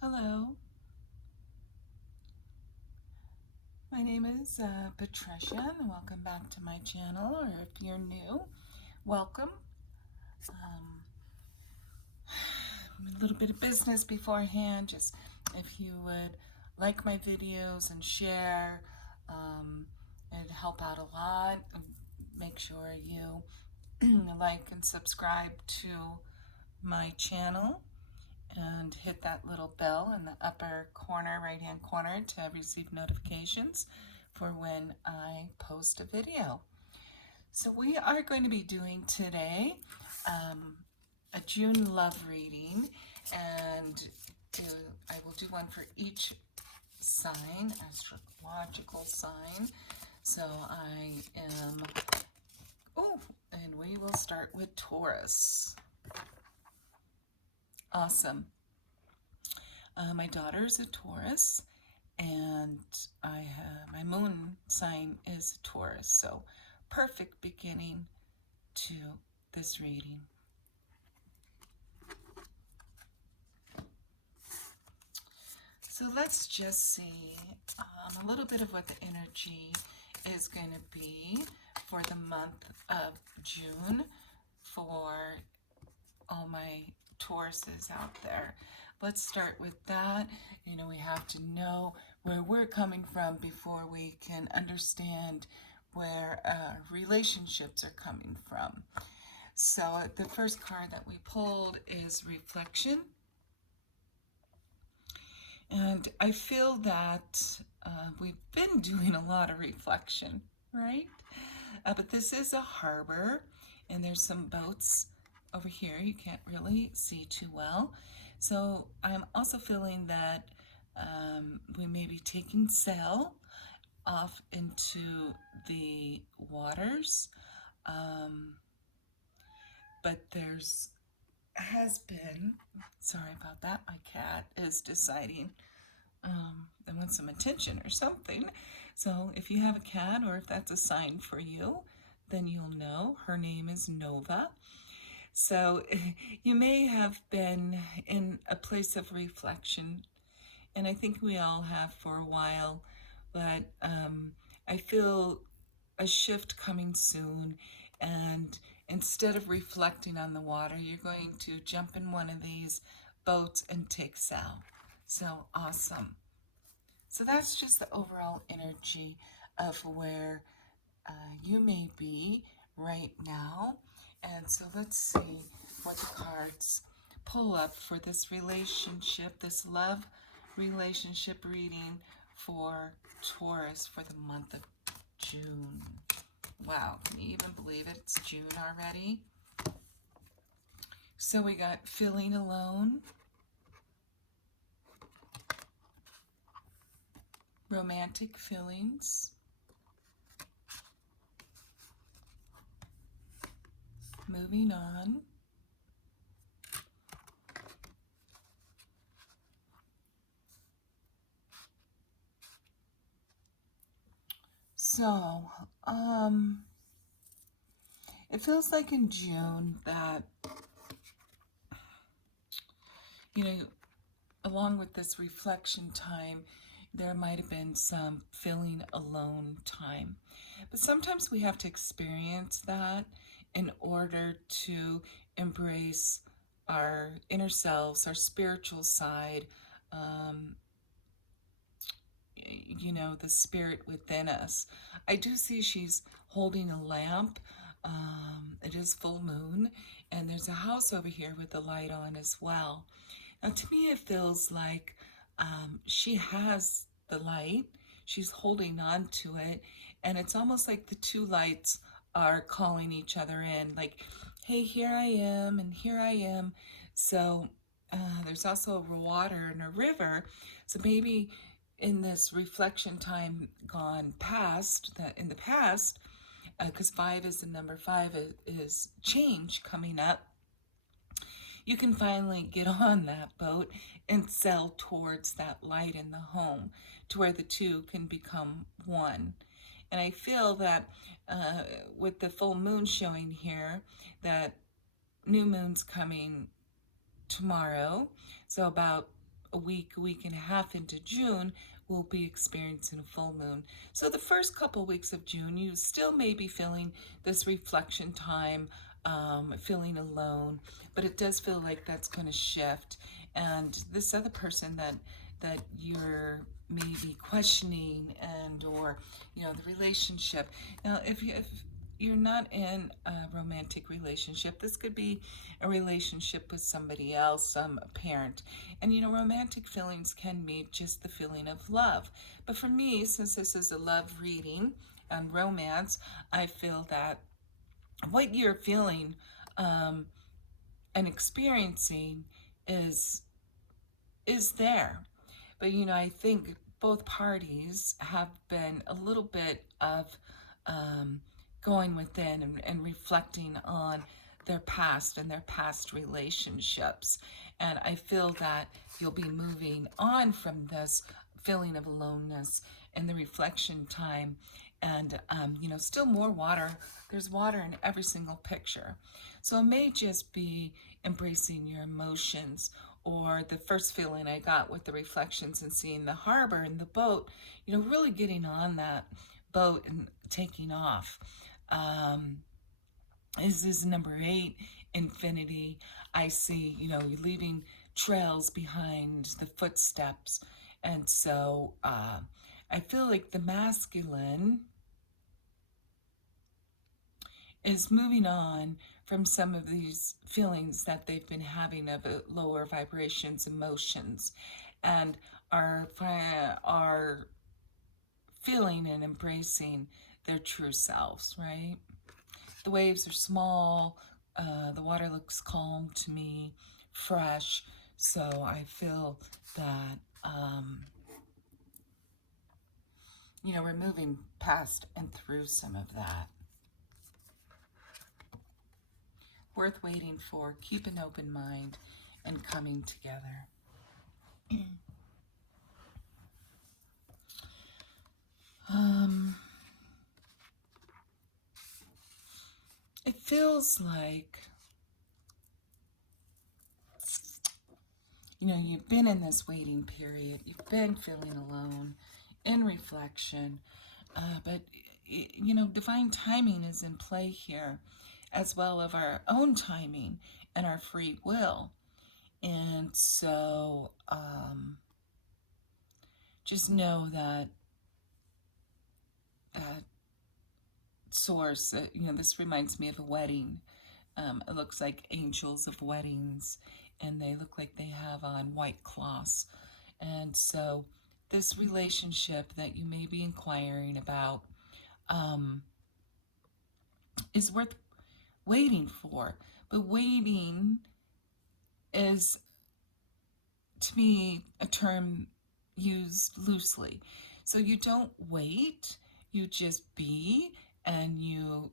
Hello, my name is Patricia, and welcome back to my channel, or if you're new, welcome. A little bit of business beforehand, just if you would like my videos and share, it'd help out a lot. And make sure you like and subscribe to my channel and hit that little bell in the upper corner, right hand corner, to receive notifications for when I post a video. So we are going to be doing today a June love reading, and I will do one for each sign, astrological sign. So I am, and we will start with Taurus. Awesome. My daughter is a Taurus, and my moon sign is Taurus, so perfect beginning to this reading. So let's just see a little bit of what the energy is going to be for the month of June for all my Tauruses out there. Let's start with that. You know, we have to know where we're coming from before we can understand where relationships are coming from. So the first card that we pulled is Reflection. And I feel that we've been doing a lot of reflection, right? But this is a harbor, and there's some boats over here. You can't really see too well. So I'm also feeling that we may be taking sail off into the waters. But has been, sorry about that, my cat is deciding they want some attention or something. So if you have a cat, or if that's a sign for you, then you'll know. Her name is Nova. So you may have been in a place of reflection, and I think we all have for a while, but I feel a shift coming soon, and instead of reflecting on the water, you're going to jump in one of these boats and take sail. So awesome. So that's just the overall energy of where you may be right now. And so let's see what the cards pull up for this relationship, this love relationship reading for Taurus for the month of June. Wow, can you even believe it? It's June already. So we got feeling alone, romantic feelings, moving on, so it feels like in June that, you know, along with this reflection time, there might have been some feeling alone time. But sometimes we have to experience that in order to embrace our inner selves, our spiritual side, you know, the spirit within us. I do see she's holding a lamp. It is full moon, and there's a house over here with the light on as well. Now, to me, it feels like she has the light. She's holding on to it, and it's almost like the two lights are calling each other in, like, hey, here I am, and here I am. So there's also water and a river. So maybe in this reflection time gone past, that in the past, because 5 is the number, 5 is change coming up, you can finally get on that boat and sail towards that light in the home, to where the two can become one. And I feel that with the full moon showing here, that new moon's coming tomorrow, so about a week and a half into June, we'll be experiencing a full moon. So the first couple weeks of June, you still may be feeling this reflection time, feeling alone, but it does feel like that's going to shift. And this other person that you're maybe questioning, and or the relationship. Now, if you're not in a romantic relationship, this could be a relationship with somebody else, some parent. And romantic feelings can mean just the feeling of love. But for me, since this is a love reading and romance, I feel that what you're feeling and experiencing is there. But I think both parties have been a little bit of going within and reflecting on their past and their past relationships. And I feel that you'll be moving on from this feeling of aloneness and the reflection time. And, still more water. There's water in every single picture. So it may just be embracing your emotions, or the first feeling I got with the reflections and seeing the harbor and the boat, really getting on that boat and taking off. This is number 8, infinity. I see, you're leaving trails behind the footsteps. And so I feel like the masculine is moving on from some of these feelings that they've been having of lower vibrations, emotions, and are feeling and embracing their true selves, right? The waves are small, the water looks calm to me, fresh, so I feel that, we're moving past and through some of that. Worth waiting for. Keep an open mind and coming together. It feels like, you've been in this waiting period. You've been feeling alone, in reflection. But, divine timing is in play here, as well as our own timing and our free will. And so just know that source, this reminds me of a wedding. It looks like angels of weddings, and they look like they have on white cloths. And so this relationship that you may be inquiring about is worth waiting for. But waiting is, to me, a term used loosely. So you don't wait, you just be, and you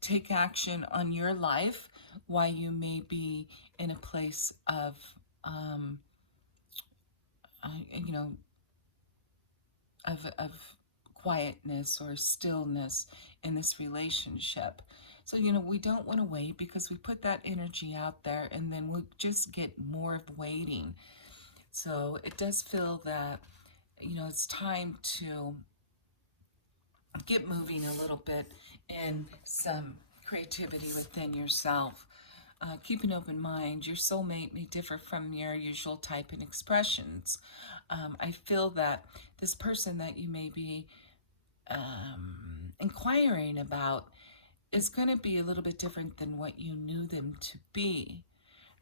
take action on your life while you may be in a place of, of quietness or stillness in this relationship. So, we don't want to wait, because we put that energy out there and then we'll just get more of waiting. So it does feel that, it's time to get moving a little bit in some creativity within yourself. Keep an open mind. Your soulmate may differ from your usual type and expressions. I feel that this person that you may be inquiring about is going to be a little bit different than what you knew them to be,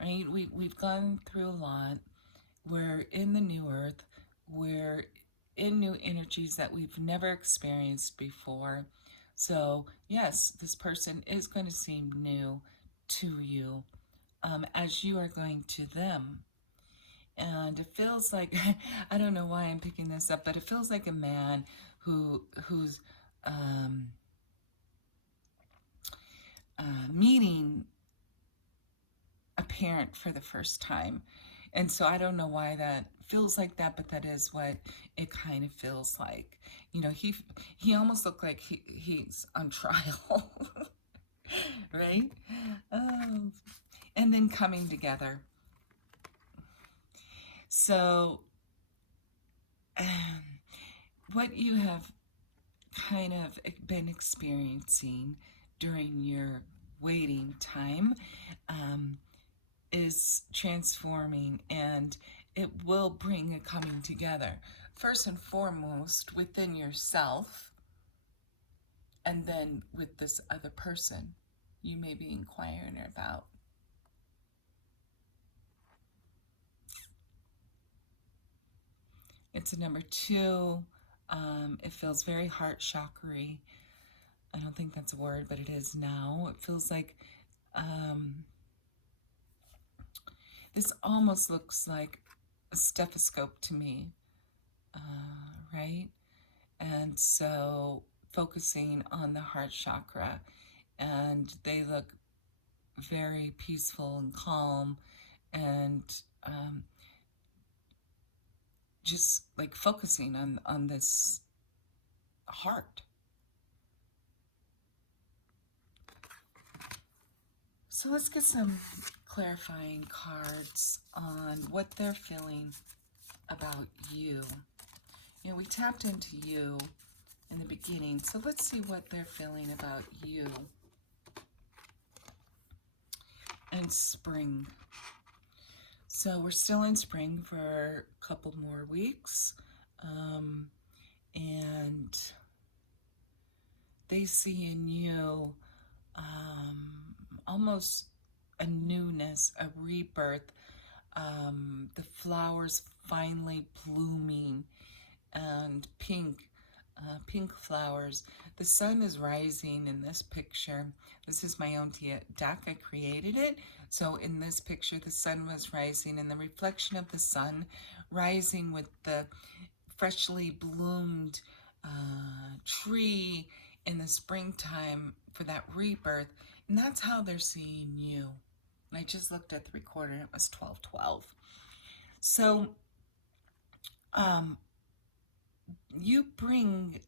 right? We've gone through a lot. We're in the new earth. We're in new energies that we've never experienced before. So yes, this person is going to seem new to you, as you are going to them. And it feels like, I don't know why I'm picking this up, but it feels like a man who's meeting a parent for the first time. And so I don't know why that feels like that, but that is what it kind of feels like. He almost looked like he's on trial, right? And then coming together. So what you have kind of been experiencing during your waiting time is transforming, and it will bring a coming together. First and foremost, within yourself, and then with this other person you may be inquiring about. It's a number 2. It feels very heart chakra-y. I don't think that's a word, but it is now. It feels like this almost looks like a stethoscope to me, right? And so focusing on the heart chakra, and they look very peaceful and calm, and just like focusing on this heart. So let's get some clarifying cards on what they're feeling about you. You know, we tapped into you in the beginning, so let's see what they're feeling about you. And spring. So we're still in spring for a couple more weeks. And they see in you almost a newness, a rebirth, the flowers finally blooming, and pink flowers. The sun is rising in this picture. This is my own deck. I created it. So in this picture, the sun was rising, and the reflection of the sun rising with the freshly bloomed tree in the springtime for that rebirth. And that's how they're seeing you. And I just looked at the recorder, and it was 12:12. So you bring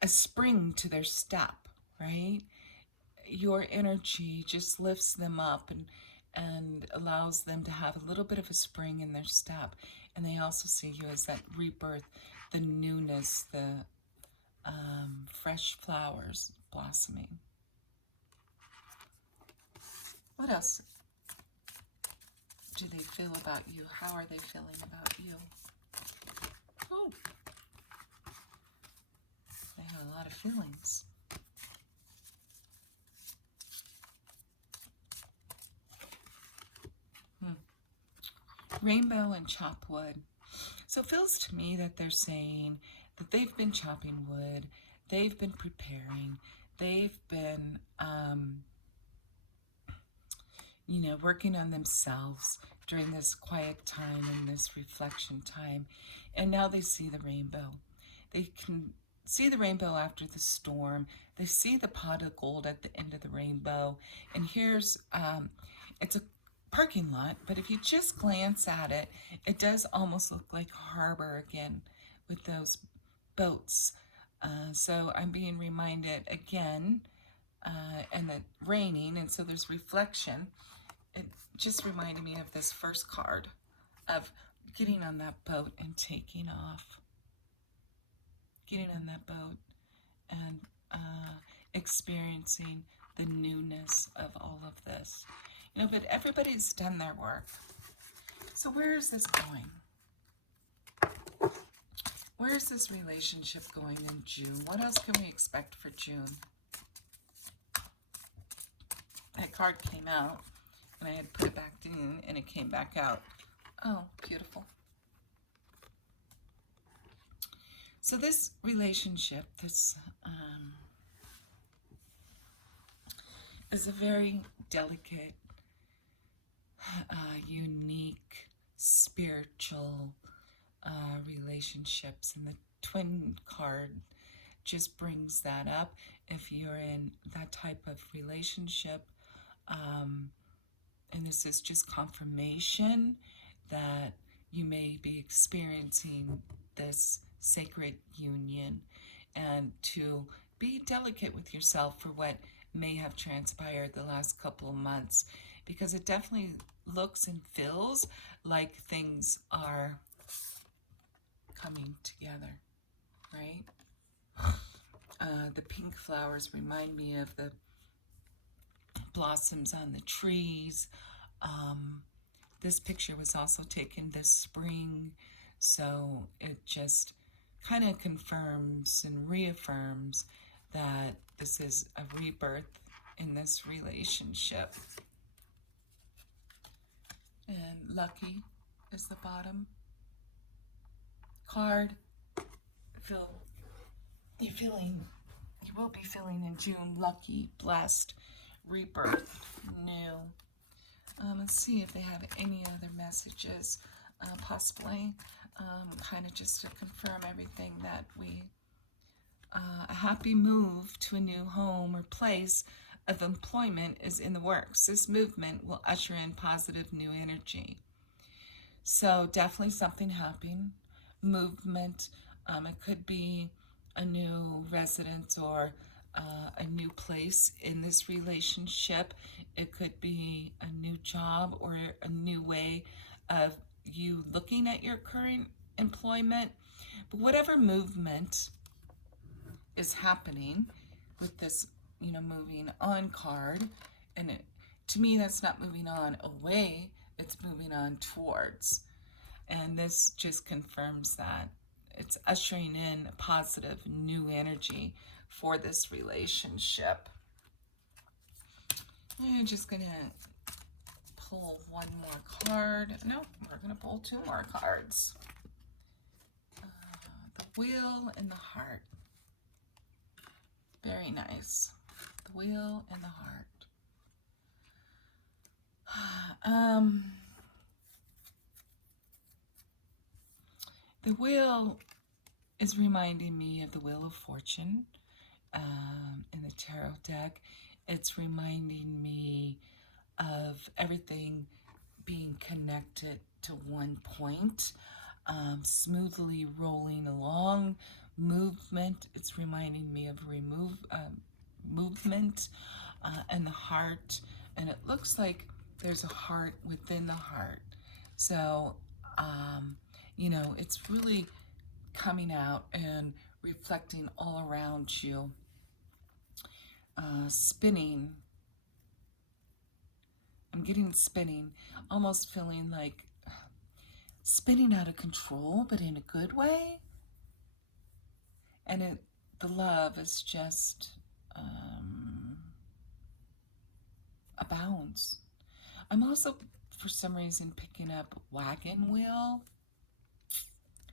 a spring to their step, right? Your energy just lifts them up and allows them to have a little bit of a spring in their step. And they also see you as that rebirth, the newness, the fresh flowers blossoming. What else do they feel about you? How are they feeling about you? Oh, they have a lot of feelings. Rainbow and chop wood. So it feels to me that they're saying that they've been chopping wood, they've been preparing, they've been, working on themselves during this quiet time and this reflection time. And now they see the rainbow. They can see the rainbow after the storm. They see the pot of gold at the end of the rainbow. And here's, it's a parking lot, but if you just glance at it, it does almost look like harbor again with those boats. So I'm being reminded again, and it's raining, and so there's reflection. It just reminded me of this first card of getting on that boat and taking off. Getting on that boat and experiencing the newness of all of this. But everybody's done their work. So where is this going? Where is this relationship going in June? What else can we expect for June? That card came out, and I had put it back in, and it came back out. Oh, beautiful. So this relationship, this is a very delicate, unique, spiritual relationships, and the twin card just brings that up. If you're in that type of relationship, and this is just confirmation that you may be experiencing this sacred union, and to be delicate with yourself for what may have transpired the last couple of months, because it definitely looks and feels like things are coming together, right? The pink flowers remind me of the blossoms on the trees. This picture was also taken this spring, so it just kind of confirms and reaffirms that this is a rebirth in this relationship. And lucky is the bottom card. You will be feeling in June lucky, blessed, rebirth, new. Let's see if they have any other messages, possibly, kind of just to confirm everything that a happy move to a new home or place of employment is in the works. This movement will usher in positive new energy. So definitely something happening, movement. It could be a new residence or a new place in this relationship. It could be a new job or a new way of you looking at your current employment. But whatever movement is happening with this, moving on card, and to me, that's not moving on away, it's moving on towards. And this just confirms that. It's ushering in a positive new energy for this relationship. I'm just going to pull one more card. No, we're going to pull two more cards. The Wheel and the Heart. Very nice. The Wheel and the Heart. The Wheel is reminding me of the Wheel of Fortune in the tarot deck. It's reminding me of everything being connected to one point, smoothly rolling along, movement. It's reminding me of movement and the heart. And it looks like there's a heart within the heart. So, it's really coming out and reflecting all around you. Spinning. I'm getting spinning, almost feeling like spinning out of control, but in a good way. And the love is just abounds. I'm also, for some reason, picking up wagon wheel,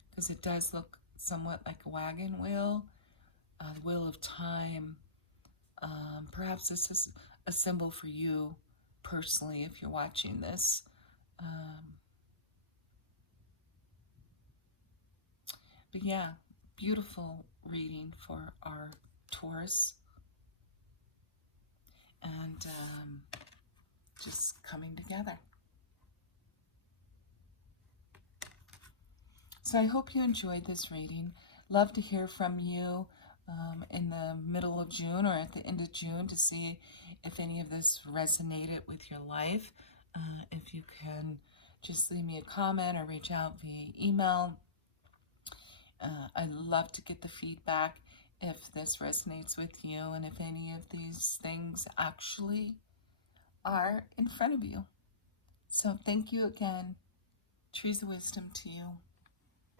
because it does look somewhat like a wagon wheel, the wheel of time. Perhaps this is a symbol for you personally if you're watching this. But yeah, beautiful reading for our Taurus. And just coming together. So I hope you enjoyed this reading. Love to hear from you in the middle of June or at the end of June to see if any of this resonated with your life. If you can just leave me a comment or reach out via email. I'd love to get the feedback if this resonates with you and if any of these things actually are in front of you. So thank you again. Trees of wisdom to you.